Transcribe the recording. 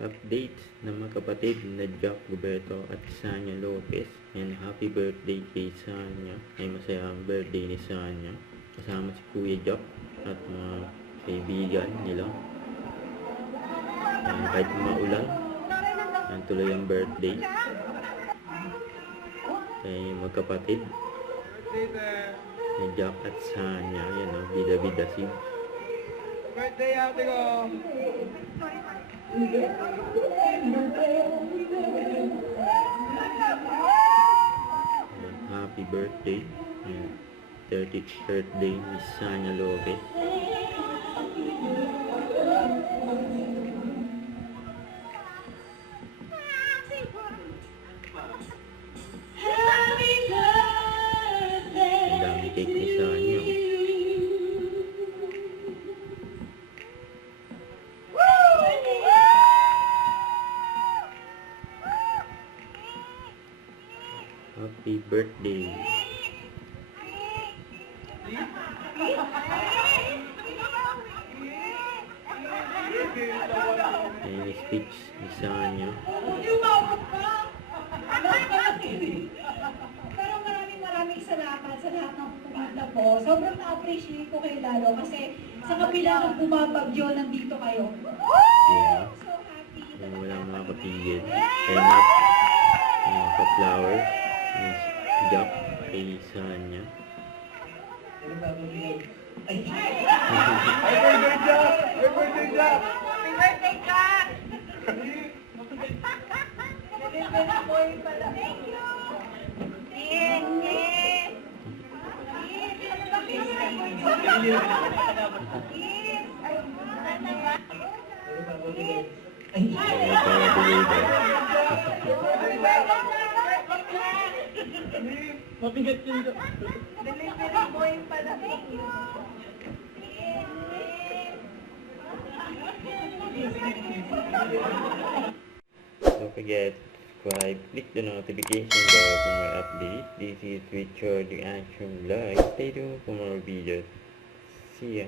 Update ng mga kapatid na Jack Guberto at Sanya Lopez. And happy birthday kay Sanya. Ay masayang birthday ni Sanya. Kasama si Kuya Jack at mga kaibigan nila. And kahit maulan, ang tuloy ang birthday. Kay magkapatid ni Jack at Sanya. Yan o, bida-bida si Birthday ate ko! Happy birthday. 30th birthday ni Sanya Lopez. Ang dami cake ni Sanya. Happy birthday. Ayan yung speech ni Sanya. Pero maraming salamat sa lahat ng pumunta po. Sobrang na-appreciate ko kayo lalo kasi sa kabila ng bumabagyo, nandito kayo. Yeah. So happy. Ayan, walang makapigil. Ayan na. Ayan, pa-flower ni Jack kay Sanya. Ay, birthday Jack! Ay, birthday Jack! Happy birthday, Jack! Delivery boy pala. Thank you! Yes, yes! Yes! Ay, ano ba? Ayan, para believe. Mabigat yun Jack! Delivery boy pala. Thank you! Don't forget to subscribe, click the notification bell for more updates. This is Richard the Action Vlog. Stay tuned for more videos. See ya.